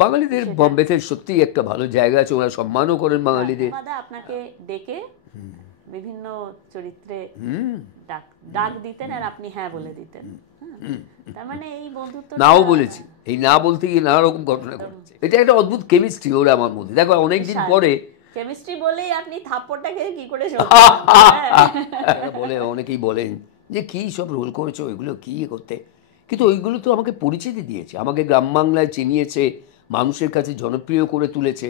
বাঙালিদের বম্বেতে সত্যি একটা ভালো জায়গা আছে, ওরা সম্মানও করেন বাঙালিদের। আপনাকে ডেকে বিভিন্ন চরিত্রে ডাক দিতেন আর আপনি হ্যাঁ বলে দিতেন। তার মানে এই বন্ধুত্ব নাও বলেছি, এই না বলতে গিয়ে নানা রকম ঘটনা ঘটছে। এটা একটা অদ্ভুত কেমিস্ট্রি ওরা আমার মধ্যে। দেখো অনেকদিন পরে কেমিস্ট্রি বলেই আপনি থাপ্পড়টাকে কি করে বলে, অনেকেই বলেন যে কি সব রোল করেছো, ওইগুলো কি করতে, কিন্তু ওইগুলো তো আমাকে পরিচিতি দিয়েছে, আমাকে গ্রাম বাংলায় চিনিয়েছে, মানুষের কাছে জনপ্রিয় করে তুলেছে।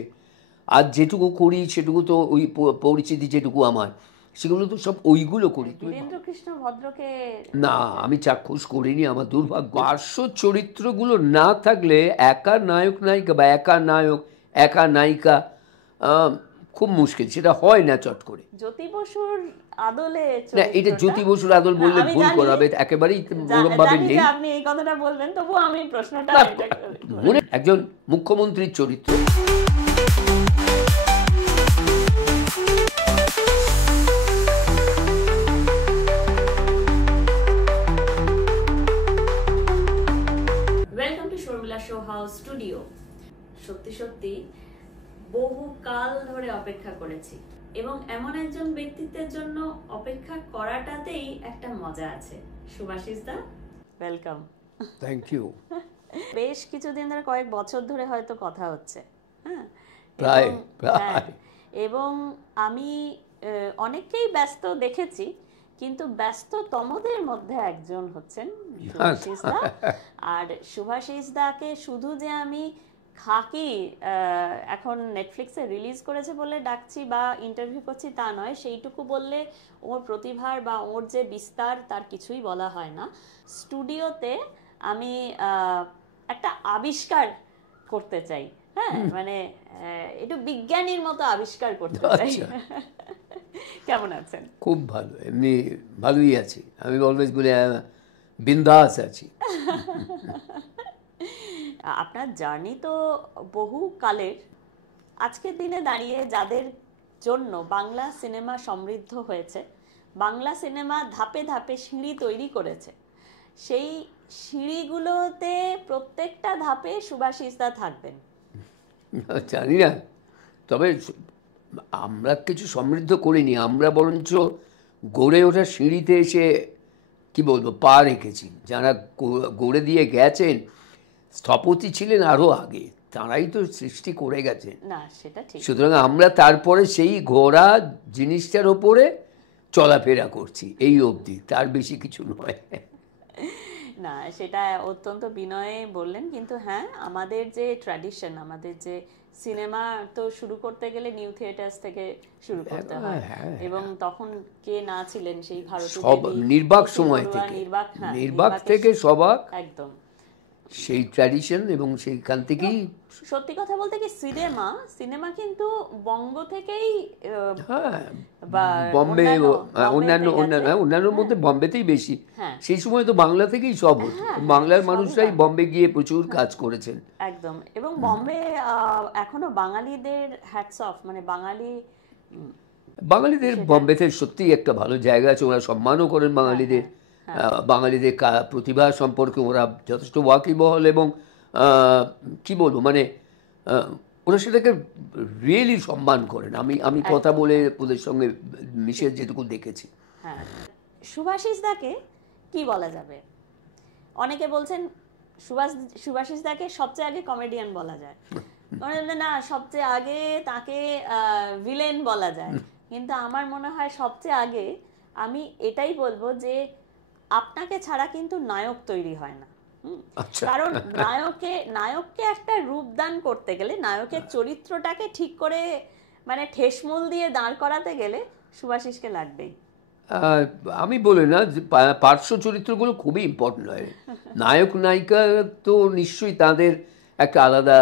আর যেটুকু করি সেটুকু তো ওই পরিচিতি যেটুকু আমার, সেগুলো তো সব ওইগুলো করি। বীরেন্দ্রকৃষ্ণ ভদ্রকে না, আমি চাক্ষুষ করিনি, আমার দুর্ভাগ্য। পার্শ্ব চরিত্রগুলো না থাকলে একা নায়ক নায়িকা বা একা নায়ক একা নায়িকা খুব মুশকিল, সেটা হয় না চট করে। জ্যোতি বসুর আদলে না, এটা জ্যোতি বসুর আদল বললে ভুল করাবে, একেবারেই ওরকম ভাবে নেই। আপনি এই কথাটা বলবেন, তবু আমি প্রশ্নটা মনে, একজন মুখ্যমন্ত্রীর চরিত্র। Welcome to Sharmila show house studio. সত্যি সত্যি বহু কাল ধরে অপেক্ষা করেছি, এবং এমন একজন ব্যক্তিত্বের জন্য অপেক্ষা করাটাতেই একটা মজা আছে। সুভাষিস দা, ওয়েলকাম। Thank you. বেশ কিছুদিন ধরে, কয়েক বছর ধরে হয়তো কথা হচ্ছে, হ্যাঁ প্রায়। এবং আমি অনেককেই ব্যস্ত দেখেছি, কিন্তু ব্যস্ততমদের মধ্যে একজন হচ্ছেন সুভাষিস দা। আর সুভাষিস দাকে শুধু যে আমি খাকি এখন নেটফ্লিক্সে রিলিজ করেছে বলে ডাকছি বা ইন্টারভিউ করছি তা নয়, সেইটুকু বললে ওর প্রতিভার বা ওর যে বিস্তার তার কিছুই বলা হয় না। স্টুডিওতে আমি একটা আবিষ্কার করতে চাই, হ্যাঁ মানে একটু বিজ্ঞানীর মতো আবিষ্কার করতে চাই। কেমন আছেন? খুব ভালো, এমনি ভালোই আছি। আমি অলওয়েজ বলি বিন্দাস আছি। আপনার জার্নি তো বহু কালের। আজকের দিনে দাঁড়িয়ে যাদের জন্য বাংলা সিনেমা সমৃদ্ধ হয়েছে, বাংলা সিনেমা ধাপে ধাপে সিঁড়ি তৈরি করেছে, সেই সিঁড়িগুলোতে প্রত্যেকটা ধাপে সুভাষিস দা থাকবেন। জানি না, তবে আমরা কিছু সমৃদ্ধ করিনি, আমরা বরঞ্চ গড়ে ওঠা সিঁড়িতে এসে কি বলবো পা রেখেছি। যারা গড়ে দিয়ে গেছেন, স্থপতি ছিলেন আরও আগে, তারাই তো সৃষ্টি করে গেছেন। না সেটা ঠিক, সুতরাং আমরা তারপরে সেই ঘোড়া জিনিসটার ওপরে চলাফেরা করছি এই অবধি, তার বেশি কিছু নয়। না সেটা অত্যন্ত বিনয়ে বললেন, কিন্তু হ্যাঁ আমাদের যে ট্র্যাডিশন, আমাদের যে সিনেমা তো শুরু করতে গেলে নিউ থিয়েটার্স থেকে শুরু করতে হয়, এবং তখন কে না ছিলেন সেই ভারতী দেবী, নির্বাক সময় থেকে, নির্বাক থেকে সবাক, একদম সেই ট্র্যাডিশন, এবং সেইখান থেকেই সত্যি কথা বলতে কি সিনেমা কিন্তু বঙ্গ থেকেই বম্বে, অন্যান্য মধ্যে বম্বেতেই বেশি। সেই সময় তো বাংলা থেকেই সব হতো, বাংলার মানুষরাই বম্বে গিয়ে প্রচুর কাজ করেছেন। একদম, এবং বম্বে এখনো বাঙালিদের হ্যাটস অফ, মানে বাঙালিদের বম্বেতে সত্যি একটা ভালো জায়গা আছে, ওরা সম্মানও করেন বাঙালিদের। বাঙালিদের প্রতিভা সম্পর্কে ওরা যথেষ্ট ওয়াকিবহল, এবং কি বলবো মানে ওরা সেটাকে রিয়েলি সম্মান করেন। আমি কথা বলে ওদের সঙ্গে মিশে যেটুকু দেখেছি। হ্যাঁ, সুভাষিস দাকে কি বলা যাবে? অনেকে বলছেন সুভাষিস দাকে সবচেয়ে আগে কমেডিয়ান বলা যায়, না সবচেয়ে আগে তাকে ভিলেন বলা যায়, কিন্তু আমার মনে হয় সবচেয়ে আগে আমি এটাই বলবো যে আপনাকে ছাড়া কিন্তু নায়ক তৈরি হয় না। কারণ নায়ককে একটা রূপদান করতে গেলে, নায়কের চরিত্রটাকে ঠিক করে মানে ঠেসমূল দিয়ে দাঁড় করাতে গেলে সুভাষিসকে লাগবেই। আমি বলি না যে পার্শ্ব চরিত্রগুলো খুবই ইম্পর্টেন্ট হয়, নায়ক নায়িকা তো নিশ্চয়ই তাদের একটা আলাদা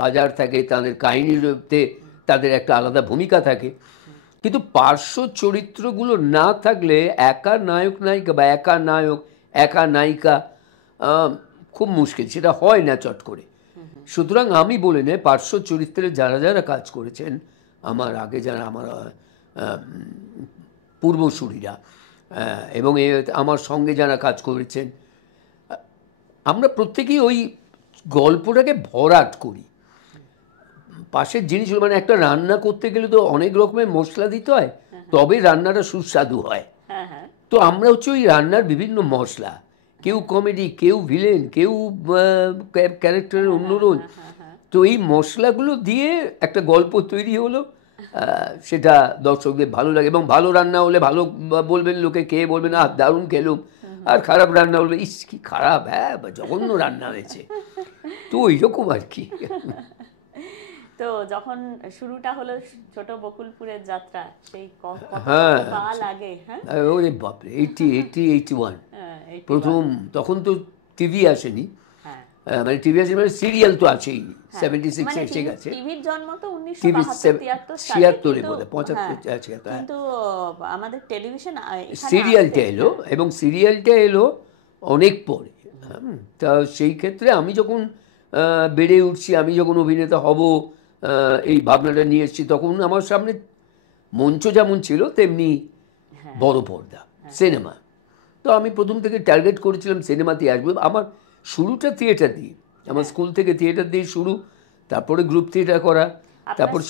বাজার থাকে, তাদের কাহিনীতে তাদের একটা আলাদা ভূমিকা থাকে, কিন্তু পার্শ্ব চরিত্রগুলো না থাকলে একা নায়ক নায়িকা বা একা নায়ক একা নায়িকা খুব মুশকিল, সেটা হয় না চট করে। সুতরাং আমি বলি না, পার্শ্ব চরিত্রে যারা যারা কাজ করেছেন আমার আগে, যারা আমার পূর্বসূরীরা, এবং আমার সঙ্গে যারা কাজ করেছেন, আমরা প্রত্যেকেই ওই গল্পটাকে ভরাট করি। পাশের জিনিসগুলো, মানে একটা রান্না করতে গেলে তো অনেক রকমের মশলা দিতে হয়, তবে রান্নাটা সুস্বাদু হয়। তো আমরা হচ্ছে ওই রান্নার বিভিন্ন মশলা, কেউ কমেডি, কেউ ভিলেন, কেউ ক্যারেক্টারের অন্য রোল, তো এই মশলাগুলো দিয়ে একটা গল্প তৈরি হলো। সেটা দর্শকদের ভালো লাগে, এবং ভালো রান্না হলে ভালো বলবেন লোকে, খেয়ে বলবেন আহ দারুণ খেলুম, আর খারাপ রান্না হলে ইস কি খারাপ, হ্যাঁ জঘন্য রান্না হয়েছে। তো ওইরকম আর কি। তো যখন শুরুটা হলো ছোট বকুলপুরের যাত্রা, সেই কাল আগে, হ্যাঁ ওরে বাপরে 81 প্রথম, তখন তো টিভি আসেনি, মানে টিভি আসেনি মানে সিরিয়াল তো আছেই, 76 এসে গেছে। টিভির জন্ম তো 1973 বলে 75, কিন্তু আমাদের টেলিভিশন সিরিয়ালটা এলো, এবং সিরিয়ালটা এলো অনেক পরে। তা সেই ক্ষেত্রে আমি যখন বেড়ে উঠছি, আমি যখন অভিনেতা হব এই ভাবনাটা নিয়ে এসেছি, তখন আমার সামনে মঞ্চ যেমন ছিল তেমনি বড় পর্দা, সিনেমা। তো আমি প্রথম থেকে টার্গেট করেছিলাম সিনেমাতে আসবো। আমার শুরুটা থিয়েটার দিয়ে, আমার স্কুল থেকে থিয়েটার দিয়ে শুরু, তারপরে গ্রুপ থিয়েটার করা, তারপর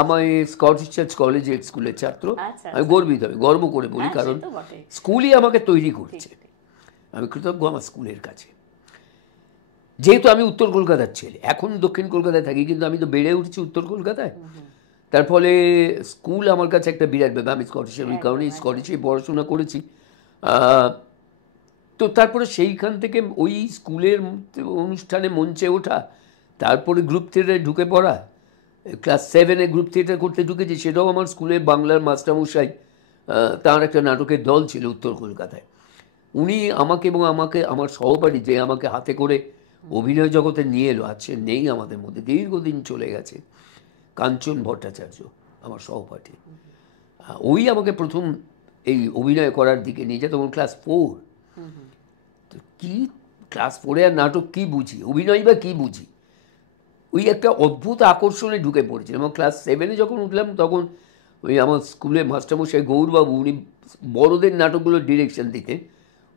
আমার স্কটিশ চার্চ কলেজের স্কুলের ছাত্র। আমি গর্বিত, আমি গর্ব করে বলি, কারণ স্কুলই আমাকে তৈরি করছে। আমি কৃতজ্ঞ আমার স্কুলের কাছে। যেহেতু আমি উত্তর কলকাতার ছেলে, এখন দক্ষিণ কলকাতায় থাকি, কিন্তু আমি তো বেড়ে উঠেছি উত্তর কলকাতায়, তার ফলে স্কুল আমার কাছে একটা বিরাট ব্যাপার। আমি স্কটিশের ওই কারণে স্কটিশে পড়াশোনা করেছি। তো তারপরে সেইখান থেকে ওই স্কুলের অনুষ্ঠানে মঞ্চে ওঠা, তারপরে গ্রুপ থিয়েটারে ঢুকে পড়া, ক্লাস 7-এ গ্রুপ থিয়েটার করতে ঢুকেছি, সেটাও আমার স্কুলের বাংলার মাস্টারমশাই, তার একটা নাটকের দল ছিল উত্তর কলকাতায়, উনি আমাকে এবং আমার সহপাঠী, যে আমাকে হাতে করে অভিনয় জগতে নিয়ে এলো, আছে নেই আমাদের মধ্যে, দীর্ঘদিন চলে গেছে, কাঞ্চন ভট্টাচার্য আমার সহপাঠী, ওই আমাকে প্রথম এই অভিনয় করার দিকে নিয়ে যায়। তখন ক্লাস 4, তো কী ক্লাস 4-এ আর নাটক কী বুঝি, অভিনয় বা কী বুঝি, ওই একটা অদ্ভুত আকর্ষণে ঢুকে পড়েছিলাম। এবং ক্লাস 7-এ যখন উঠলাম, তখন ওই আমার স্কুলের মাস্টারমশাই গৌরবাবু, উনি বড়দের নাটকগুলোর ডিরেকশন দিতেন,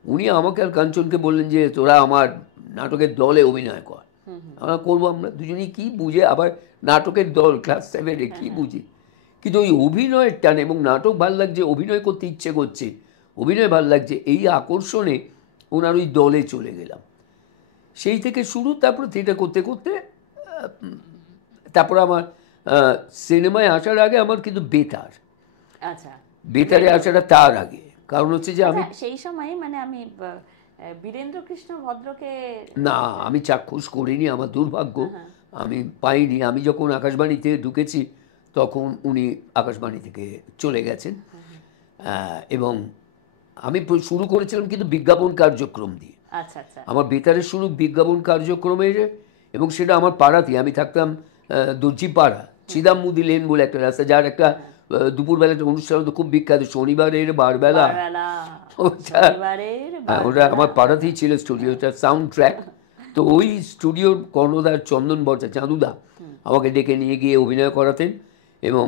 উনি আমাকে আর কাঞ্চনকে বললেন যে তোরা আমার নাটকের দলে অভিনয় কর। আমরা করবো, আমরা দুজনেই কী বুঝে আবার নাটকের দল, ক্লাস 7-এ কী বুঝি, কিন্তু ওই অভিনয়ের টান, এবং নাটক ভালো লাগছে, অভিনয় করতে ইচ্ছে করছে, অভিনয় ভালো লাগছে, এই আকর্ষণে ওনার ওই দলে চলে গেলাম। সেই থেকে শুরু। তারপরে থিয়েটার করতে করতে, তারপরে আমার সিনেমায় আসার আগে আমার কিন্তু বেতার, বেতারে আসাটা তার আগে, কারণ হচ্ছে যে আমি সেই সময়, মানে আমি বীরেন্দ্র কৃষ্ণ ভদ্রকে না, আমি চাক্ষুষ করিনি, আমার দুর্ভাগ্য, আমি পাইনি। আমি যখন আকাশবাণীতে ঢুকেছি, তখন উনি আকাশবাণী থেকে চলে গেছেন, এবং আমি শুরু করেছিলাম কিন্তু বিজ্ঞাপন কার্যক্রম দিয়ে। আমার বেতারের শুরু বিজ্ঞাপন কার্যক্রমের, এবং সেটা আমার পাড়াতেই, আমি থাকতাম দর্জিপাড়া, চিদামুদি লেন বলে একটা রাস্তা, যার একটা দুপুরবেলা একটা অনুষ্ঠান হতো খুব বিখ্যাত, শনিবারের বারবেলা, ওটা আমার পাড়াতেই ছিল স্টুডিওটা, সাউন্ড ট্র্যাক। তো ওই স্টুডিওর কর্ণধার চন্দন ভট্টাচার্য, চাঁদুদা, আমাকে ডেকে নিয়ে গিয়ে অভিনয় করাতেন, এবং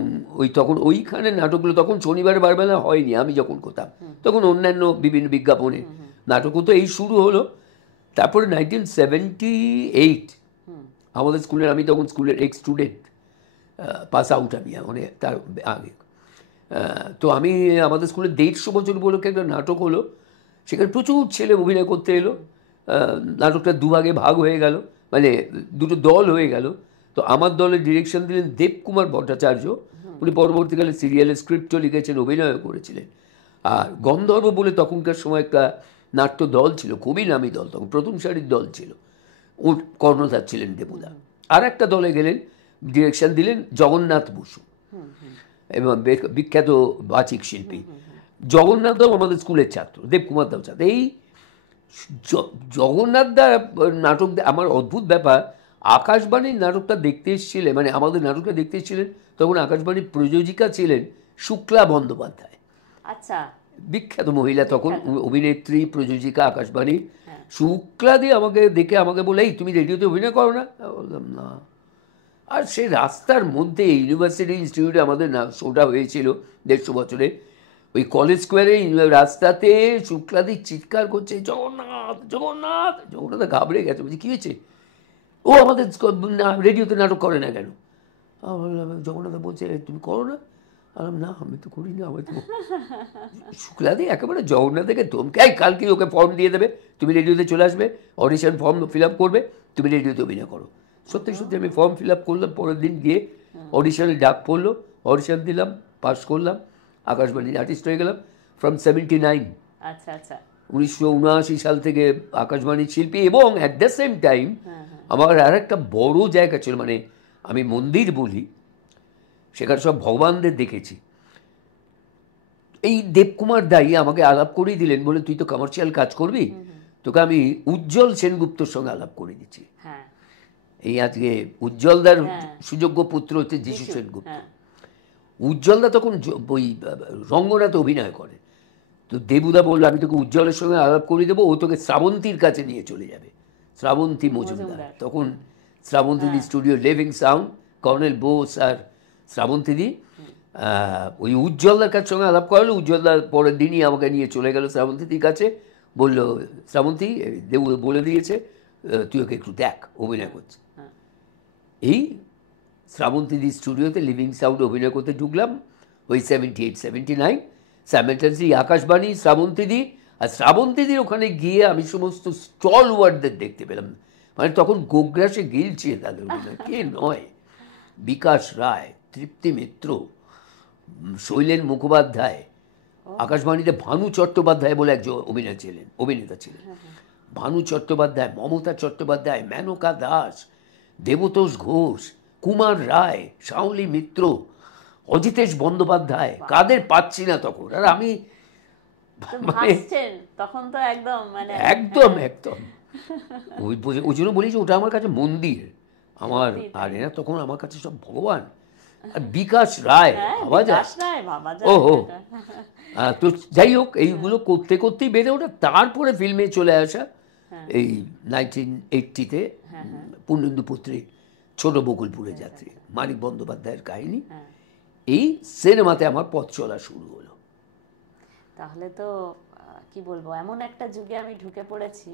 তখন ওইখানে নাটকগুলো, তখন শনিবারে বারবেলা হয়নি, আমি যখন করতাম তখন অন্যান্য বিভিন্ন বিজ্ঞাপনে নাটকও তো এই শুরু হলো। তারপরে 1978 আমাদের স্কুলের, আমি তখন স্কুলের এক্স স্টুডেন্ট, পাস আউট আমি, মানে তার আগে, তো আমি আমাদের স্কুলে 150 বছর উপলক্ষে একটা নাটক হলো, সেখানে প্রচুর ছেলে অভিনয় করতে এলো। নাটকটা দুভাগে ভাগ হয়ে গেল, মানে দুটো দল হয়ে গেল। তো আমার দলের ডিরেকশন দিলেন দেবকুমার ভট্টাচার্য, উনি পরবর্তীকালে সিরিয়ালের স্ক্রিপ্টও লিখেছেন, অভিনয়ও করেছিলেন। আর গন্ধর্ব বলে তখনকার সময় একটা নাট্য দল ছিল, খুবই নামী দল, তখন প্রথম সারির দল ছিল, ওর কর্ণধার ছিলেন দেবুদা। আর একটা দলে গেলেন, ডিরেকশন দিলেন জগন্নাথ বসু, এবং বিখ্যাত বাচিক শিল্পী জগন্নাথ দাও আমাদের স্কুলের ছাত্র, দেবকুমার দাও ছাত্র। এই জগন্নাথ দা নাটক, আমার অদ্ভুত ব্যাপার, আকাশবাণীর নাটকটা দেখতে এসেছিলেন, মানে আমাদের নাটকটা দেখতে এসেছিলেন, তখন আকাশবাণীর প্রযোজিকা ছিলেন শুক্লা বন্দ্যোপাধ্যায়, বিখ্যাত মহিলা তখন, অভিনেত্রী, প্রযোজিকা আকাশবাণীর। শুক্লা দিয়ে আমাকে দেখে আমাকে বলে, এই তুমি রেডিওতে অভিনয় করো না? বললাম না। আর সে রাস্তার মধ্যে, ইউনিভার্সিটি ইনস্টিটিউটে আমাদের শোটা হয়েছিল 150 বছরে, ওই কলেজ স্কোয়ারে রাস্তাতে শুক্লাদি চিৎকার করছে জগন্নাথ জগন্নাথ। জগন্নাথ ঘাবড়ে গেছে, বলছি কী হয়েছে? ও আমাদের রেডিওতে নাটক করে না কেন? আমি বললাম, জগন্নাথ বলছে তুমি করো না। আমি না, আমি তো করি না। আমি তো শুক্লাদি একেবারে জগন্নাথকে ধমকে, কালকে ওকে ফর্ম দিয়ে দেবে, তুমি রেডিওতে চলে আসবে, অডিশন ফর্ম ফিল আপ করবে, তুমি রেডিওতে অভিনয় করো। সত্যি সত্যি আমি ফর্ম ফিল আপ করলাম, পরের দিন গিয়ে অডিশনে ডাক পড়লো, অডিশন দিলাম, পাস করলাম, আকাশবাণীর আর্টিস্ট হয়ে গেলাম ফ্রম 79। আচ্ছা আচ্ছা, 1979 সাল থেকে আকাশবাণীর শিল্পী। এবং অ্যাট দ্য সেম টাইম আমার আর একটা বড় জায়গা ছিল, মানে আমি মন্দির বলি, সেখানে সব ভগবানদের দেখেছি। এই দেবকুমার দাই আমাকে আলাপ করিয়ে দিলেন, বলে তুই তো কমার্শিয়াল কাজ করবি, তোকে আমি উজ্জ্বল সেনগুপ্তর সঙ্গে আলাপ করে দিচ্ছি। এই আজকে উজ্জ্বলদার সুযোগ্য পুত্র হচ্ছে যিশু সেনগুপ্ত। উজ্জ্বলদা তখন ওই রঙ্গনাথে অভিনয় করে। তো দেবুদা বললো আমি তোকে উজ্জ্বলের সঙ্গে আলাপ করিয়ে দেবো, ও তোকে শ্রাবন্তীর কাছে নিয়ে চলে যাবে। শ্রাবন্তী মজুমদার, তখন শ্রাবন্তীদি studio living sound, colonel Bose আর শ্রাবন্তীদি। ওই উজ্জ্বলদার কাছে সঙ্গে আলাপ করালো। উজ্জ্বলদার পরের দিনই আমাকে নিয়ে চলে গেল শ্রাবন্তীদির কাছে, বললো শ্রাবন্তী, দেবু বলে দিয়েছে তুই ওকে একটু দেখ অভিনয় করছে। এই শ্রাবন্তীদি স্টুডিওতে লিভিং সাউন্ড অভিনয় করতে ঢুকলাম ওই 78, 79। স্যামেন্টাসলি আকাশবাণী, শ্রাবন্তীদি। আর শ্রাবন্তীদির ওখানে গিয়ে আমি সমস্ত স্টল ওয়ার্ডদের দেখতে পেলাম। মানে তখন গোগ্রাসে গিলছে তাদের অভিনয়, কে নয়, বিকাশ রায়, তৃপ্তি মিত্র, শৈলেন মুখোপাধ্যায়। আকাশবাণীতে ভানু চট্টোপাধ্যায় বলে একজন অভিনেতা ছিলেন। ভানু চট্টোপাধ্যায়, মমতা চট্টোপাধ্যায়, মেনকা দাস, দেবতোষ ঘোষ, কুমার রায়, শাওলি মিত্র, অজিতেশ বন্দ্যোপাধ্যায়। কাদের পাচ্ছি না তখন। আর আমি তখন তো একদম মানে একদম ওই জন্য বলি যে ওটা আমার কাছে মন্দির আমার। আর এরা তখন আমার কাছে সব ভগবান। আর বিকাশ রায়, ভাবা যায়। ওহো, তো যাই হোক, এইগুলো করতে করতেই বেড়ে ওঠা। তারপরে ফিল্মে চলে আসা এই 1980-তে পূর্ণেন্দু পুত্রী, ছোট বকুলপুরের যাত্রী, মানিক বন্দ্যোপাধ্যায়ের কাহিনী। এই সিনেমাতে আমার পথ চলা শুরু হলো। তাহলে তো কি বলবো, এমন একটা যুগে আমি ঢুকে পড়েছি,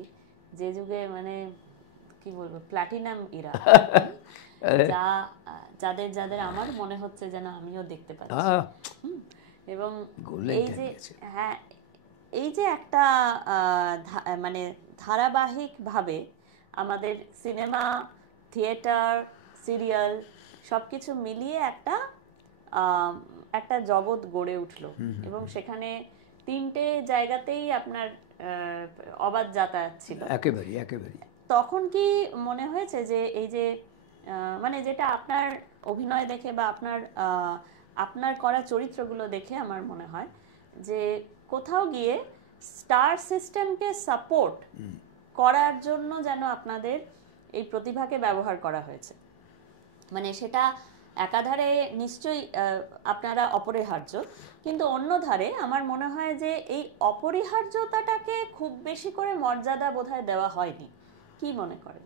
যে যুগে মানে কি বলবো, প্ল্যাটিনাম ইরা, যাদের আমার মনে হচ্ছে যেন আমিও দেখতে পাচ্ছি। এবং এই যে একটা মানে ধারাবাহিকভাবে আমাদের সিনেমা, থিয়েটার, সিরিয়াল সবকিছু মিলিয়ে একটা জগৎ গড়ে উঠলো। এবং সেখানে 3টে জায়গাতেই আপনার অবাধ যাতায়াত ছিল একেবারে। তখন কি মনে হয়েছে যে এই যে মানে যেটা আপনার অভিনয় দেখে বা আপনার করা চরিত্রগুলো দেখে আমার মনে হয় যে কোথাও গিয়ে স্টার সিস্টেমকে সাপোর্ট করার জন্য যেন আপনাদের এই প্রতিভাকে ব্যবহার করা হয়েছে। মানে সেটা একাধারে নিশ্চয়ই আপনারা অপরিহার্য, কিন্তু অন্য ধারে আমার মনে হয় যে এই অপরিহার্যতাটাকে খুব বেশি করে মর্যাদা বোধহয় দেওয়া হয়নি। কি মনে করেন?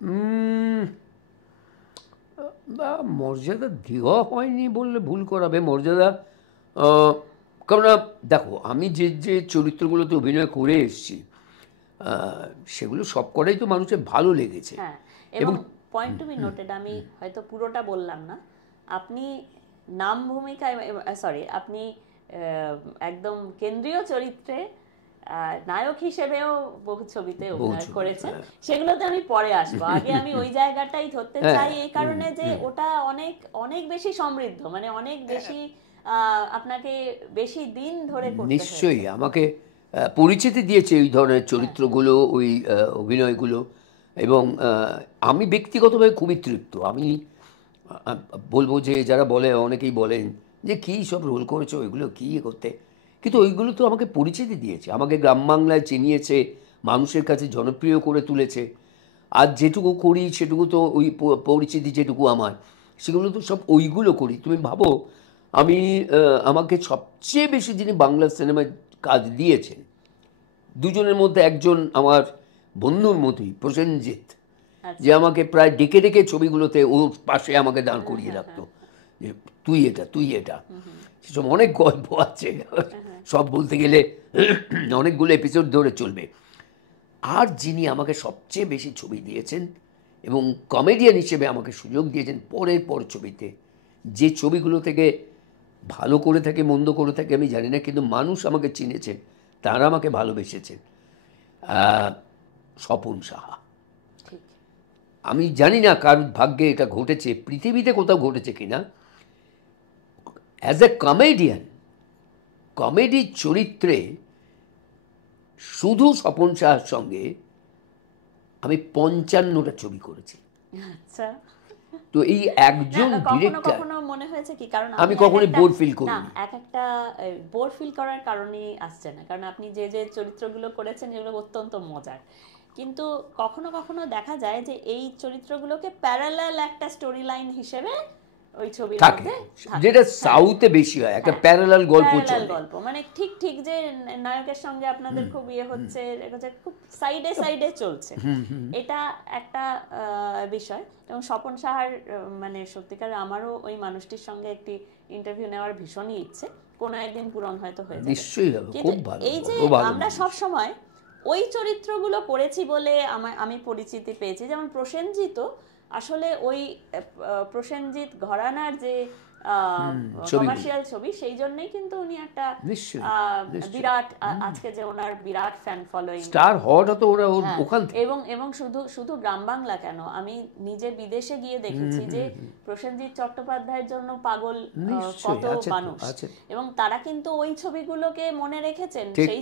মর্যাদা দেওয়া হয়নি বললে ভুল করাবে। মর্যাদা, কারণ দেখো আমি যে চরিত্রগুলোতে অভিনয় করে এসেছি সেগুলো সব কটাই তো মানুষের ভালো লেগেছে। এবং পয়েন্ট টু বি নোটেড, আমি হয়তো পুরোটা বললাম না, আপনি নাম ভূমিকায়, আপনি একদম কেন্দ্রীয় চরিত্রে নায়ক হিসেবেও বহু ছবিতে অভিনয় করেছেন। সেগুলোতে আমি পরে আসবো, আগে আমি ওই জায়গাটাই ধরতে চাই, এই কারণে যে ওটা অনেক অনেক বেশি সমৃদ্ধ, মানে অনেক বেশি আপনাকে বেশি দিন ধরে করতে নিশ্চয়ই আমাকে পরিচিতি দিয়েছে ওই ধরনের চরিত্রগুলো, ওই অভিনয়গুলো। এবং আমি ব্যক্তিগতভাবে খুবই তৃপ্ত। আমি বলবো যে যারা বলে, অনেকেই বলেন যে কী সব রোল করেছো, ওইগুলো কী করতে, কিন্তু ওইগুলো তো আমাকে পরিচিতি দিয়েছে, আমাকে গ্রাম বাংলায় চিনিয়েছে, মানুষের কাছে জনপ্রিয় করে তুলেছে। আর যেটুকু করি সেটুকু তো ওই পরিচিতি যেটুকু আমার, সেগুলো তো সব ওইগুলো করি। তুমি ভাবো আমাকে সবচেয়ে বেশি যিনি বাংলা সিনেমায় কাজ দিয়েছেন, দুজনের মধ্যে একজন আমার বন্ধুর মতোই, প্রসেনজিৎ, যে আমাকে প্রায় ডেকে ডেকে ছবিগুলোতে ওর পাশে আমাকে দাঁড় করিয়ে রাখতো, যে তুই এটা। সেসব অনেক গল্প আছে, সব বলতে গেলে অনেকগুলো এপিসোড ধরে চলবে। আর যিনি আমাকে সবচেয়ে বেশি ছবি দিয়েছেন এবং কমেডিয়ান হিসেবে আমাকে সুযোগ দিয়েছেন পরের পর ছবিতে। যে ছবিগুলো থেকে ভালো করে থাকে মন্দ করে থাকে আমি জানি না, কিন্তু মানুষ আমাকে চিনেছে, তারা আমাকে ভালোবেসেছেন। স্বপন সাহা, ঠিক। আমি জানি না কার ভাগ্যে এটা ঘটেছে, পৃথিবীতে কোথাও ঘটেছে কিনা, অ্যাজ এ কমেডিয়ান, কমেডির চরিত্রে শুধু স্বপন সাহার সঙ্গে আমি 55টা ছবি করেছি। আচ্ছা, তো এই একজন কখনো ডিরেক্টর, কখনো মনে হয়েছে কি, কারণ আমি কখনোই বোর ফিল করি না, এক একটা বোর ফিল করার কারণেই আসছে না, কারণ আপনি যে যে চরিত্রগুলো করেছেন এগুলো অত্যন্ত মজার, কিন্তু কখনো কখনো দেখা যায় যে এই চরিত্রগুলোকে প্যারালাল একটা স্টোরি লাইন হিসেবে ওই ছবির থাকে, মধ্যে যেটা সাউথে বেশি হয়, একটা প্যারালাল গল্প প্যারালাল চলে। গল্প, মানে ঠিক ঠিক যে নায়কের সঙ্গে আপনাদের খুব হচ্ছে, খুব সাইডে সাইডে চলছে, এটা একটা বিষয়। এবং স্বপন সাহার মানে সত্যিকার আমারও ওই মানুষটির সঙ্গে একটি ইন্টারভিউ নেওয়ার ভীষণই ইচ্ছে, কোনো একদিন পূরণ হয়তো হয়ে যাবে। নিশ্চয়ই হবে, কিন্তু খুব ভালো। এই যে আমরা সব সময় ওই চরিত্রগুলো করেছি বলে আমি পরিচিতি পেয়েছি, যেমন প্রসেনজিৎ, আসলে ওই প্রসেনজিৎ ঘরানার যে কমার্শিয়াল ছবি, সেই জন্যই কিন্তু উনি একটা বিরাট, আজকে যে ওনার বিরাট ফ্যান ফলোইং, স্টার হওয়াটা তো ওরা ওখান থেকে। এবং শুধু গ্রাম বাংলা কেন, আমি নিজে বিদেশে গিয়ে দেখেছি যে প্রসেনজিৎ চট্টোপাধ্যায়ের জন্য পাগল কত মানুষ, এবং তারা কিন্তু ওই ছবিগুলোকে মনে রেখেছেন, সেই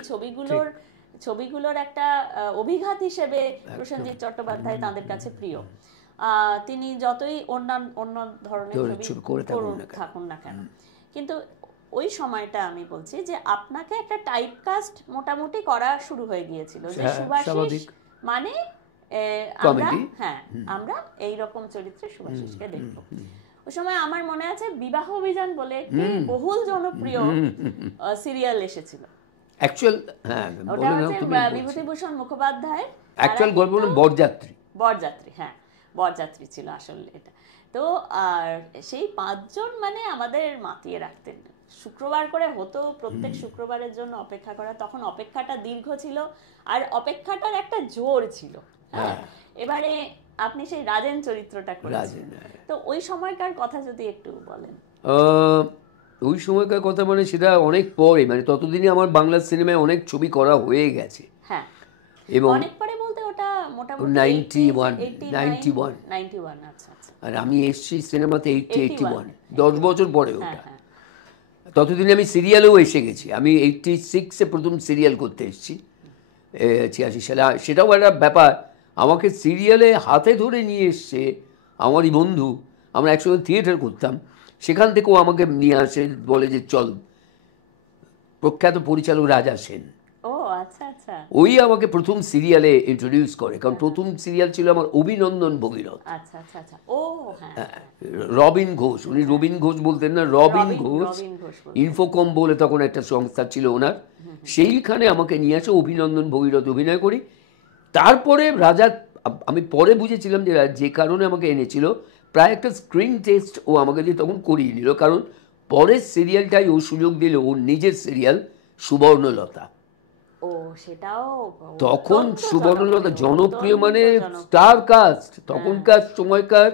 ছবিগুলোর একটা অভিঘাত হিসেবে প্রসেনজিৎ চট্টোপাধ্যায় তাদের কাছে প্রিয়। তিনি যতই অন্য ধরনের ছবি থাকুন না কেন, কিন্তু ওই সময়টা আমি বলছি যে আপনাকে একটা টাইপকাস্ট মোটামুটি করা শুরু হয়ে গিয়েছিল, যে শুভাশিস মানে আমরা এইরকম চরিত্রে শুভাশিসকে দেখব। ওই সময় আমার মনে আছে বিবাহ অভিযান বলে একটি বহুল জনপ্রিয় সিরিয়াল এসেছিল, ওটা হচ্ছে বিভূতিভূষণ মুখোপাধ্যায়, অ্যাকচুয়াল গল্প হলো বরযাত্রী। হ্যাঁ, বরযাত্রী ছিল আসলে এটা। তো আর সেই 5 জন মানে আমাদের মাতিয়ে রাখতেন, শুক্রবার করে হতো, প্রত্যেক শুক্রবারের জন্য অপেক্ষা করা, তখন অপেক্ষাটা দীর্ঘ ছিল আর অপেক্ষাটার একটা জোর ছিল। হ্যাঁ, এবারে আপনি সেই রাজেন চরিত্রটা করেছেন, তো ওই সময়কার কথা যদি একটু বলেন। ওই সময়কার কথা মানে সেটা অনেক পরে, মানে ততদিনে আমার বাংলা সিনেমায় অনেক ছবি করা হয়ে গেছে। হ্যাঁ, এবং অনেক পরে বলতে ওটা মোটামুটি 91। আচ্ছা, আর আমি এসেছি সিনেমাতে 81, 10 বছর পরে ওটা। ততদিনে আমি সিরিয়ালেও এসে গেছি, আমি 86-এ প্রথম সিরিয়াল করতে এসেছি, 86 সালে। সেটাও একটা ব্যাপার, আমাকে সিরিয়ালে হাতে ধরে নিয়ে এসছে আমারই বন্ধু, আমরা একসঙ্গে থিয়েটার করতাম, সেখান থেকেও আমাকে নিয়ে আসে, বলে যে চল, প্রখ্যাত পরিচালক রাজা সেন, ওই আমাকে প্রথম সিরিয়ালে ইন্ট্রোডিউস করে, কারণ প্রথম সিরিয়াল ছিল আমার অভিনন্দন ভগীরথ। রবিন ঘোষ, উনি রবিন ঘোষ বলতেন না, রবিন ঘোষ ইনফোকম বলে তখন একটা সংস্থা ছিল ওনার, সেইখানে আমাকে নিয়ে আসে, অভিনন্দন ভগীরথ অভিনয় করি। তারপরে রাজা, আমি পরে বুঝেছিলাম যে কারণে আমাকে এনেছিল, প্রায় একটা স্ক্রিন টেস্ট ও আমাকে দিয়ে তখন করিয়ে নিল, কারণ পরের সিরিয়ালটাই ও সুযোগ দিল, ওর নিজের সিরিয়াল সুবর্ণলতা। তখন সুবর্ণলতা জনপ্রিয়, মানে স্টার কাস্ট, তখনকার সময়কার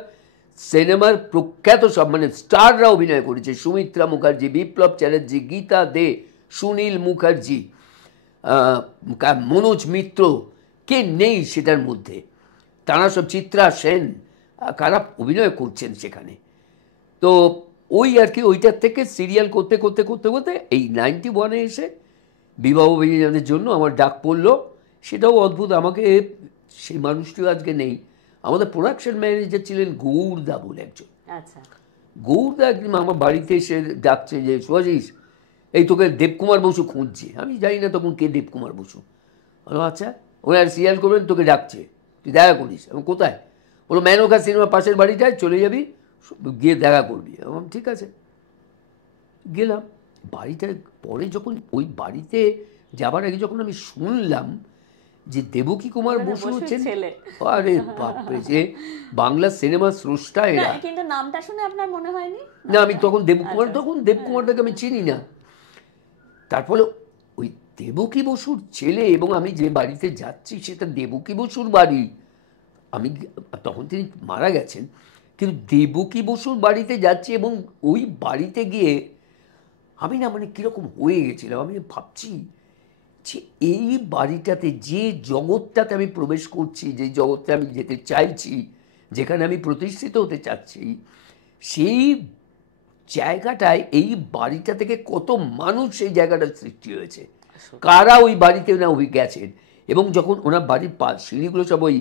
সিনেমার প্রখ্যাত সব মানে স্টাররা অভিনয় করেছে, সুমিত্রা মুখার্জি, বিপ্লব চ্যাটার্জি, গীতা দে, সুনীল মুখার্জি, মনোজ মিত্র, কে নেই সেটার মধ্যে, তারা সব, চিত্রা সেন, কারা অভিনয় করছেন সেখানে। তো ওই আর কি, ওইটার থেকে সিরিয়াল করতে করতে করতে করতে এই 91-এ এসে বিবাহ অভিযানের জন্য আমার ডাক পড়লো। সেটাও অদ্ভুত, আমাকে সেই মানুষটিও আজকে নেই। আমাদের প্রোডাকশন ম্যানেজার ছিলেন গৌরদা বলে একজন। গৌরদা একদিন আমার বাড়িতে এসে ডাকছে যে শুভাশিস, এই তোকে দেবকুমার বসু খুঁজছে। আমি জানি না তখন কে দেবকুমার বসু। বলো আচ্ছা, ওনার সিরিয়াল করবেন, তোকে ডাকছে, তুই দেখা করিস। আমি কোথায়? বলো মেনকা সিনেমা পাশের বাড়িটায় চলে যাবি, গিয়ে দেখা করবি। আমার ঠিক আছে, গেলাম বাড়িটা। পরে যখন ওই বাড়িতে যাবার আগে যখন আমি শুনলাম যে দেবকী কুমার বসু হচ্ছেন, আরে বাপরে, যে বাংলা সিনেমা স্রষ্টা এরা। কিন্তু নামটা শুনে আপনার মনে হয়নি? না, আমি তখন দেবকুমারটাকে আমি চিনি না। তারপরে ওই দেবকী বসুর ছেলে, এবং আমি যে বাড়িতে যাচ্ছি সেটা দেবকী বসুর বাড়ি, আমি তখন তিনি মারা গেছেন, কিন্তু দেবকী বসুর বাড়িতে যাচ্ছি এবং ওই বাড়িতে গিয়ে আমি না মানে কীরকম হয়ে গেছিলাম, আমি ভাবছি যে এই বাড়িটাতে যে জগৎটাতে আমি প্রবেশ করছি, যে জগৎটা আমি যেতে চাইছি, যেখানে আমি প্রতিষ্ঠিত হতে চাচ্ছি, সেই জায়গাটায় এই বাড়িটা থেকে কত মানুষ সেই জায়গাটা সৃষ্টি হয়েছে, কারা ওই বাড়িতে না ওই গেছেন। এবং যখন ওনার বাড়ির সিঁড়িগুলো সব ওই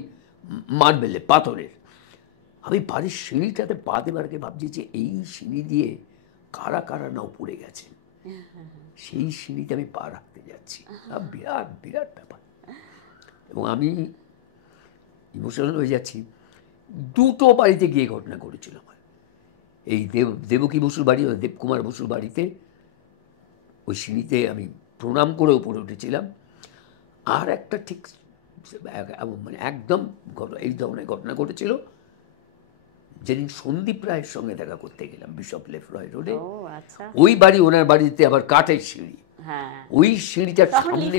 মার্বেলের পাথরের, আমি বাড়ির সিঁড়িটাতে পা দেবার আগে ভাবছি যে এই সিঁড়ি দিয়ে কারা কারা না উপরে গেছেন, সেই সিঁড়িতে আমি পা রাখতে যাচ্ছি। বিরাট বিরাট ব্যাপার। এবং আমি ইমোশনাল হয়ে যাচ্ছি। দুটো বাড়িতে গিয়ে ঘটনা ঘটেছিল আমার। এই দেবকী বসুর বাড়ি, দেবকুমার বসুর বাড়িতে ওই সিঁড়িতে আমি প্রণাম করে উপরে উঠেছিলাম। আর একটা ঠিক মানে একদম এই ধরনের ঘটনা ঘটেছিল যেদিন সন্দীপ রায়ের সঙ্গে দেখা করতে গেলাম বিশপ লেফরয় রোডে। ওই বাড়ি, ওনার বাড়িতে আবার কাঠের সিঁড়ি, ওই সিঁড়িটার সামনে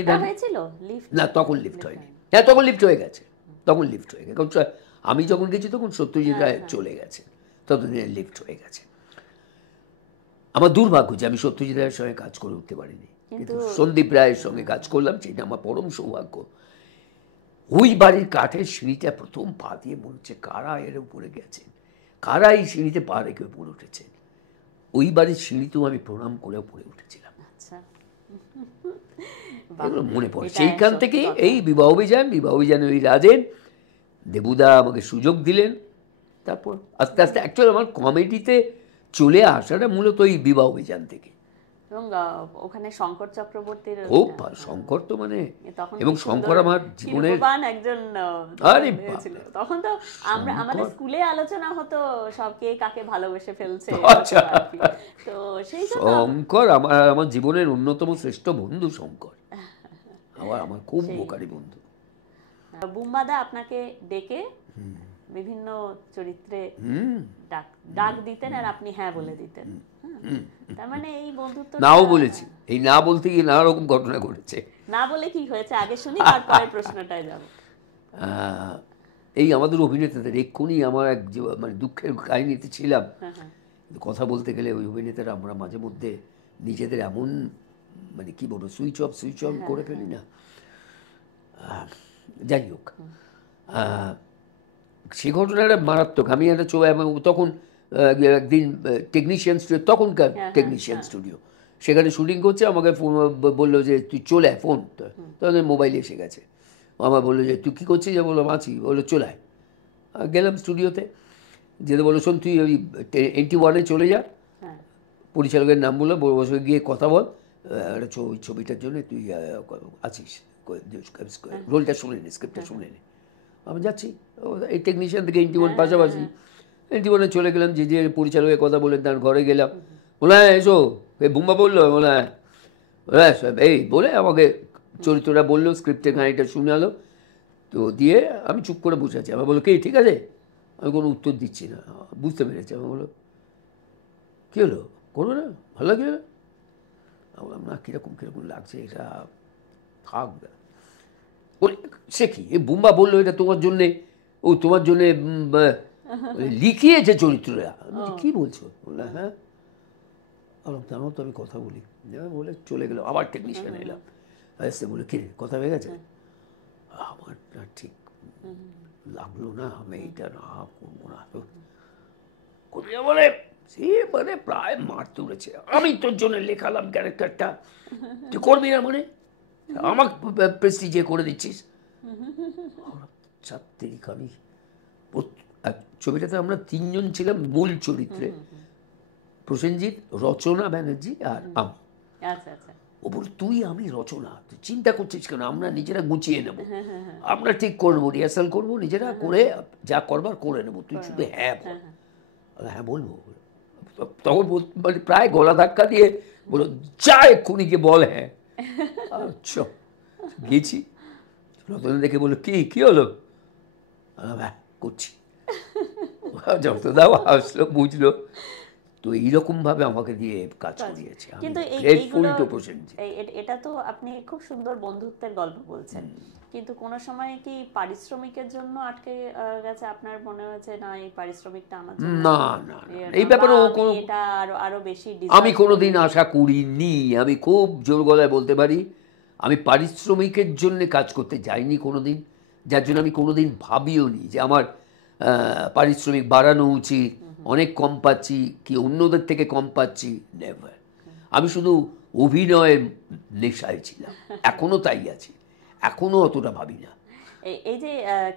না, তখন লিফট হয়নি। হ্যাঁ, তখন লিফট হয়ে গেছে, তখন লিফট হয়ে গেছে। কারণ আমি যখন গেছি তখন সত্যজিৎ রায় চলে গেছে, ততদিনে লিফট হয়ে গেছে। আমার দুর্ভাগ্য যে আমি সত্যজিৎ রায়ের সঙ্গে কাজ করে উঠতে পারিনি, কিন্তু সন্দীপ রায়ের সঙ্গে কাজ করলাম, সেটা আমার পরম সৌভাগ্য। ওই বাড়ির কাঠের সিঁড়িটা প্রথম পা দিয়ে মনে হচ্ছে কারা এর উপরে গেছেন, কারা এই সিঁড়িতে পা রেখে উপরে উঠেছেন। ওই বাড়ির সিঁড়িতেও আমি প্রণাম করে উপরে উঠেছিলাম। এগুলো মনে পড়ে। সেইখান থেকে এই বিবাহ অভিযানে ওই রাজেন দেবুদা আমাকে সুযোগ দিলেন। তারপর আস্তে আস্তে অ্যাকচুয়ালি আমার কমেডিতে চলে আসাটা মূলত এই বিবাহ অভিযান থেকে। এবং ওখানে শঙ্কর চক্রবর্তীর খুব শঙ্কর তো মানে, এবং শঙ্কর আমার জীবনের একজন, তখন তো আমাদের স্কুলে আলোচনা হতো সব কে কাকে ভালোবেসে ফেলছে। তো সেই শঙ্কর আমার জীবনের অন্যতম শ্রেষ্ঠ বন্ধু। শঙ্কর আমার খুব উপকারী বন্ধু। বুম্বাদা আপনাকে ডেকে বিভিন্ন চরিত্রে ডাক দিতেন আর আপনি হ্যাঁ বলে দিতেন। তার মানে এই বন্ধুত্ব। নাও বলেছি, এই না বলতে গিয়ে নানা রকম ঘটনা ঘটেছে। না বলে কি হয়েছে আগে শুনি, তারপরে প্রশ্নটায় যাব। এই আমাদের অভিনেতাদের এক্ষুনি আমার এক মানে দুঃখের কাহিনীতে ছিলাম, কথা বলতে গেলে ওই অভিনেতারা আমরা মাঝে মধ্যে নিজেদের এমন মানে কি বলবো সুইচ অফ করে ফেলি না। যাই হোক, সে ঘটনাটা মারাত্মক। আমি একটা তখন একদিন টেকনিশিয়ান স্টুডিও, তখনকার টেকনিশিয়ান স্টুডিও, সেখানে শুটিং করছে। আমাকে বললো যে তুই চলে আয়, ফোন তখন মোবাইলে এসে গেছে। আমার বললো যে তুই কী করছিস? বললাম আছি। বললো চলে আয়। গেলাম স্টুডিওতে, যেতে বললো শোন তুই ওই 81 চলে যা, পরিচালকের নাম বললো, বসে গিয়ে কথা বল, একটা ছবিটার জন্য তুই আছিস, রোলটা শুনে নে, স্ক্রিপ্টটা শুনে নে। আমি যাচ্ছি, এই টেকনিশিয়ান থেকে 81 পাশাপাশি। 81 চলে গেলাম, যে পরিচালকের কথা বললেন তার ঘরে গেলাম। বলে হ্যাঁ এসো, এই বুম্বা বললো, বলে হ্যাঁ এই বলে আমাকে চরিত্রটা বললো, স্ক্রিপ্টের খানিকটা শুনালো। তো দিয়ে আমি চুপ করে বসে আছি। আমার বললো কে ঠিক আছে? আমি কোনো উত্তর দিচ্ছি না, বুঝতে পেরেছি। আমার বললো কী হলো, করো না, ভালো লাগে না? আমি বললাম না, কীরকম লাগছে এটা, থাক। সে কি, এই বুম্বা বললো এটা তোমার জন্যে, ও তোমার জন্যে লিখিয়েছে চরিত্রটা। কি বলছো? বললাম হ্যাঁ। বললাম তার মতো আমি কথা বলি বলে চলে গেলাম। আবার টেকনিশিয়ান এলাম, আসতে বলে কে কথা হয়ে গেছে? আমার না ঠিক লাগলো না, আমি এইটা না করবো না। বলে সে মানে প্রায় মারতে উঠেছে, আমি তোর জন্য লেখালাম ক্যারেক্টারটা, তুই করবি না মানে আমাকে প্রেস্টিজে করে দিচ্ছিস। আমি ছবিটাতে আমরা 3 জন ছিলাম মূল চরিত্রে, প্রসেনজিৎ, রচনা ব্যানার্জি আর আমি। ও বল তুই আমি রচনা, তুই চিন্তা করছিস কেন, আমরা নিজেরা গুছিয়ে নেব, আমরা ঠিক করবো, রিহার্সাল করবো, নিজেরা করে যা করবার করে নেবো, তুই শুধু হ্যাঁ বল। হ্যাঁ বলবো। তখন মানে প্রায় গলা ধাক্কা দিয়ে বলো যা এক্ষুনি গিয়ে বল হ্যাঁ। আচ্ছা গেছি, রতন দেখে বললো কি হলো? হ্যাঁ করছি। যত দাও আসলো, বুঝলো, তো এইরকমভাবে আমাকে দিয়ে কাজ করিয়েছে। কিন্তু এটা তো আপনি খুব সুন্দর বন্ধুত্বের গল্প বলছেন, কিন্তু কোনো সময় কি পারিশ্রমিকের জন্য আটকে গেছে? আপনার মনে হয়েছে না এই পারিশ্রমিকটা আমার জন্য না না, এই ব্যাপারে এটা আরো বেশি আমি কোনোদিন আশা করিনি। আমি খুব জোর গলায় বলতে পারি আমি পারিশ্রমিকের জন্য কাজ করতে যাইনি কোনোদিন, যার জন্য আমি কোনোদিন ভাবিও নি যে আমার পারিশ্রমিক বাড়ানো উচিত, অনেক কম পাচ্ছি কি অন্যদের থেকে কম পাচ্ছি, নেভার। আমি শুধু অভিনয়ের নেশায় ছিলাম, এখনো তাই আছি, এখনো অতটা ভাবি না। এই যে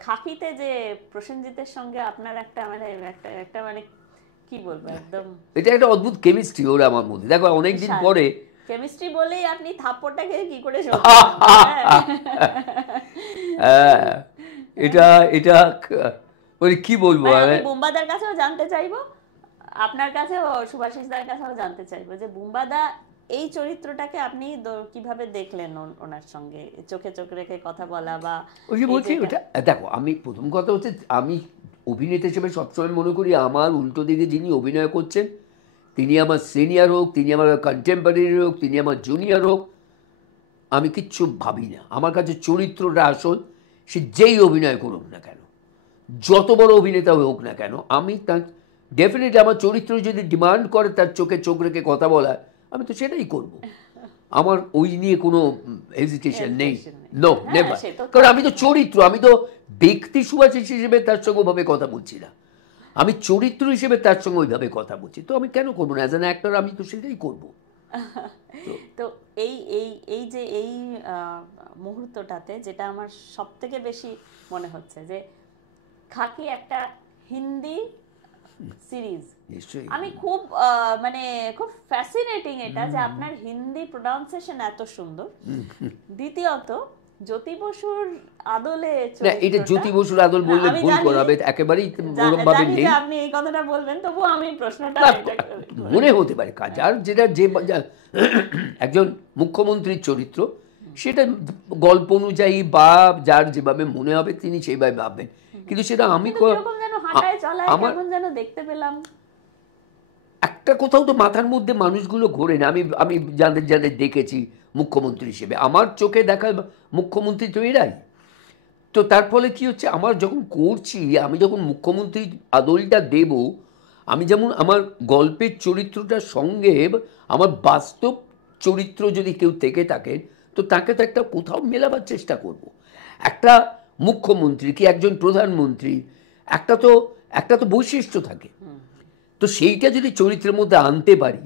খাকিতে যে প্রসেনজিতের সঙ্গে আপনার একটা মানে কি বলবো, একদম এটা একটা অদ্ভুত কেমিস্ট্রি ওর আমার মধ্যে। দেখো অনেকদিন পরে কেমিস্ট্রি বলেই আপনি থাপ্পড়টাকে কি করে এটা এটা মানে কি বলবো, আমি বুম্বাদার কাছেও জানতে চাইবো, আপনার কাছেও সুভাষিসদার কাছেও জানতে চাইবো যে বুম্বাদা এই চরিত্রটাকে আপনি কিভাবে দেখলেন ওনার সঙ্গে চোখে চোখ রেখে কথা বলা বা ওই যে বলছি ওটা। দেখো আমি প্রথম কথা হচ্ছে আমি অভিনেতা হিসেবে সবসময় মনে করি আমার উল্টো দিকে যিনি অভিনয় করছেন তিনি আমার সিনিয়র হোক, তিনি আমার কন্টেম্পোরারি হোক, তিনি আমার জুনিয়র হোক, আমি কিচ্ছু ভাবি না। আমার কাছে চরিত্রটা আসল, সে যেই অভিনয় করুক না কেন, যত বড় অভিনেতা হোক না কেন, আমি তার ডেফিনেটলি আমার চরিত্র যদি ডিমান্ড করে তার চোখে চোখ রেখে কথা বলা, আমি তো সেটাই করব। আমার ওই নিয়ে কোনো হেজিটেশন নেই, নো নেভার। কারণ আমি তো চরিত্র, আমি তো ব্যক্তি সুভাষিস হিসেবে তার সঙ্গে ওইভাবে কথা বলছি না, আমি চরিত্র হিসেবে তার সঙ্গে ওইভাবে কথা বলছি। তো আমি কেন করবো না? অ্যাজ অ্যান অ্যাক্টর আমি তো সেটাই করবো। তো এই যে এই মুহূর্তটাতে যেটা আমার সব থেকে বেশি মনে হচ্ছে যে খাকি একটা হিন্দি সিরিজ, আমি খুব মানে খুব ফ্যাসিনেটিং এটা যে আপনার হিন্দি প্রোনাউন্সিয়েশন এত সুন্দর। দ্বিতীয়ত জ্যোতি বসুর আদলে, না এটা জ্যোতি বসুর আদল বললে ভুল করাবে, একেবারেই ওরকমভাবে নেই। আপনি এই কথাটা বলবেন, তবু আমি প্রশ্নটা মনে হতে পারে যার যেটা যে একজন মুখ্যমন্ত্রীর চরিত্র সেটা গল্প অনুযায়ী বা যার যেভাবে মনে হবে তিনি সেইভাবে ভাববেন, কিন্তু সেটা আমি আমার দেখতে পেলাম একটা কোথাও তো মাথার মধ্যে মানুষগুলো ঘোরে না। আমি যাদের যাদের দেখেছি মুখ্যমন্ত্রী হিসেবে, আমার চোখে দেখা মুখ্যমন্ত্রী তো এরাই। তো তার ফলে কী হচ্ছে, আমার যখন করছি, আমি যখন মুখ্যমন্ত্রীর আদলটা দেব, আমি যেমন আমার গল্পের চরিত্রটার সঙ্গে আমার বাস্তব চরিত্র যদি কেউ থেকে থাকে তো তাকে তো একটা কোথাও মেলাবার চেষ্টা করব। একটা মুখ্যমন্ত্রী কি একজন প্রধানমন্ত্রী একটা তো বৈশিষ্ট্য থাকে, তো সেইটা যদি চরিত্রের মধ্যে আনতে পারি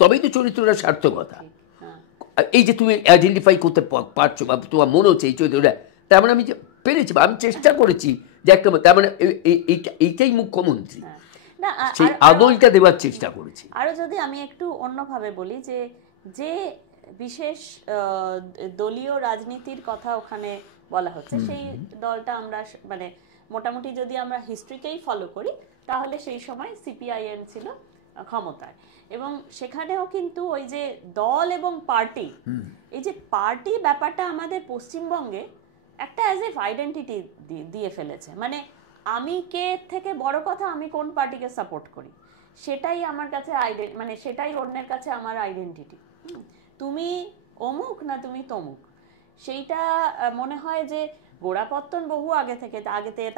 তবেই তো চরিত্রটা সার্থকতা। এই যে তুমি আইডেন্টিফাই করতে পারছো বা তোমার মনে হচ্ছে এই চরিত্রটা, তার মানে আমি যে পেরেছি বা আমি চেষ্টা করেছি যে একটা, তার মানে এইটাই মুখ্যমন্ত্রী, সেই আদলটা দেওয়ার চেষ্টা করেছি। আরও যদি আমি একটু অন্যভাবে বলি যে যে বিশেষ দলীয় রাজনীতির কথা ওখানে বলা হচ্ছে, সেই দলটা আমরা মানে মোটামুটি যদি আমরা হিস্ট্রিকেই ফলো করি তাহলে সেই সময় সিপিআইএম ছিল ক্ষমতায়, এবং সেখানেও কিন্তু ওই যে দল এবং পার্টি, এই যে পার্টি ব্যাপারটা আমাদের পশ্চিমবঙ্গে একটা অ্যাজ এ আইডেন্টিটি দিয়ে ফেলেছে। মানে আমি কে থেকে বড় কথা আমি কোন পার্টিকে সাপোর্ট করি, সেটাই আমার কাছে মানে সেটাই অন্যের কাছে আমার আইডেন্টিটি। তুমি অমুক না তুমি তমুক, সেইটা মনে হয় যে গোড়াপত্তন বহু আগে থেকে,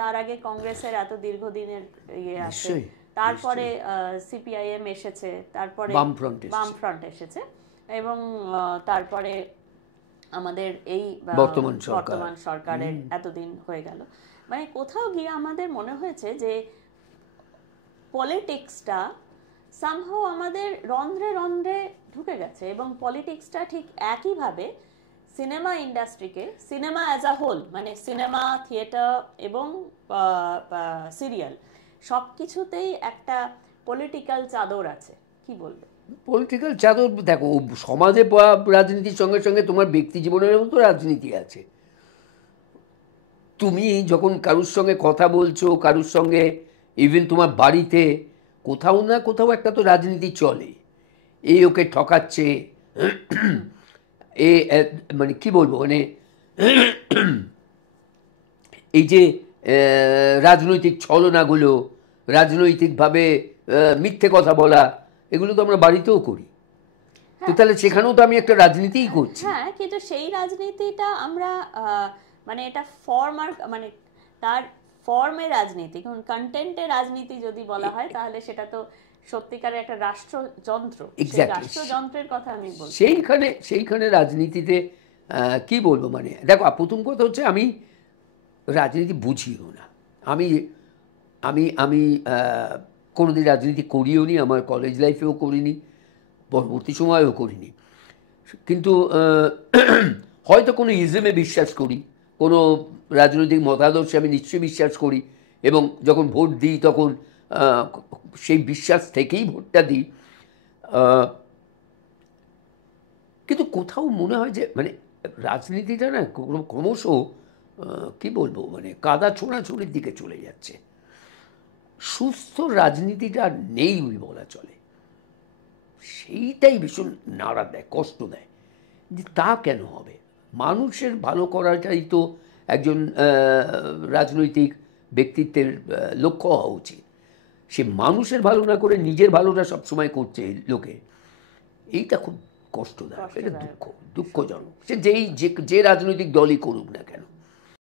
তার আগে কংগ্রেসের এত দীর্ঘদিনের ইয়ে আছে, তারপরে সিপিআইএম এসেছে, তারপরে বামফ্রন্ট এসেছে, এবং তারপরে আমাদের এই বর্তমান সরকারের এতদিন হয়ে গেল। মানে কোথাও গিয়ে আমাদের মনে হয়েছে যে পলিটিক্সটা সামহাও আমাদের রন্ধ্রে রন্ধ্রে ঢুকে গেছে, এবং পলিটিক্সটা ঠিক একইভাবে সিনেমা ইন্ডাস্ট্রিকে, সিনেমা অ্যাজ আ হোল, মানে সিনেমা, থিয়েটার এবং সিরিয়াল সব কিছুতেই একটা পলিটিক্যাল চাদর আছে। কি বলবে? পলিটিক্যাল চাদর, দেখো সমাজে রাজনীতির সঙ্গে সঙ্গে তোমার ব্যক্তি জীবনেরও তো রাজনীতি আছে। তুমি যখন কারুর সঙ্গে কথা বলছো, কারুর সঙ্গে ইভেন তোমার বাড়িতে কোথাও না কোথাও একটা তো রাজনীতি চলে, এই ওকে ঠকাচ্ছে, মানে কি বলবো, মানে এই যে রাজনৈতিক ছলনাগুলো, রাজনৈতিকভাবে মিথ্যে কথা বলা, এগুলো তো আমরা বাড়িতেও করি। তো তাহলে সেখানেও তো আমি একটা রাজনীতিই করছি। হ্যাঁ, কিন্তু সেই রাজনীতিটা আমরা মানে এটা ফর্ম আর মানে তার ফর্মের রাজনীতি, কারণ কন্টেন্টের রাজনীতি যদি বলা হয় তাহলে সেটা তো সত্যিকারের একটা রাষ্ট্রযন্ত্র, সেই রাষ্ট্রযন্ত্রের কথা আমি বলছি। সেইখানে রাজনীতিতে কি বলবো, মানে দেখো প্রথম কথা হচ্ছে আমি রাজনীতি বুঝিও না। আমি আমি আমি কোনোদিন রাজনীতি করিও নি, আমার কলেজ লাইফেও করিনি, পরবর্তী সময়েও করিনি। কিন্তু হয়তো কোনো ইজমে বিশ্বাস করি, কোনো রাজনৈতিক মতাদর্শে আমি নিশ্চয়ই বিশ্বাস করি, এবং যখন ভোট দিই তখন সেই বিশ্বাস থেকেই ভোটটা দিই। কিন্তু কোথাও মনে হয় যে মানে রাজনীতিটা না ক্রমশ কি বলবো, মানে কাদা ছোঁড়াছুড়ির দিকে চলে যাচ্ছে। সুস্থ রাজনীতিটা নেই বলা চলে। সেইটাই ভীষণ নাড়া দেয়, কষ্ট দেয় যে তা কেন হবে। মানুষের ভালো করাটাই তো একজন রাজনৈতিক ব্যক্তিত্বের লক্ষ্য হওয়া উচিত। সে মানুষের ভালো না করে নিজের ভালোটা সবসময় করছে লোকে, এইটা খুব কষ্টদায়ক, এটা দুঃখজনক। সে যে রাজনৈতিক দলই করুক না কেন।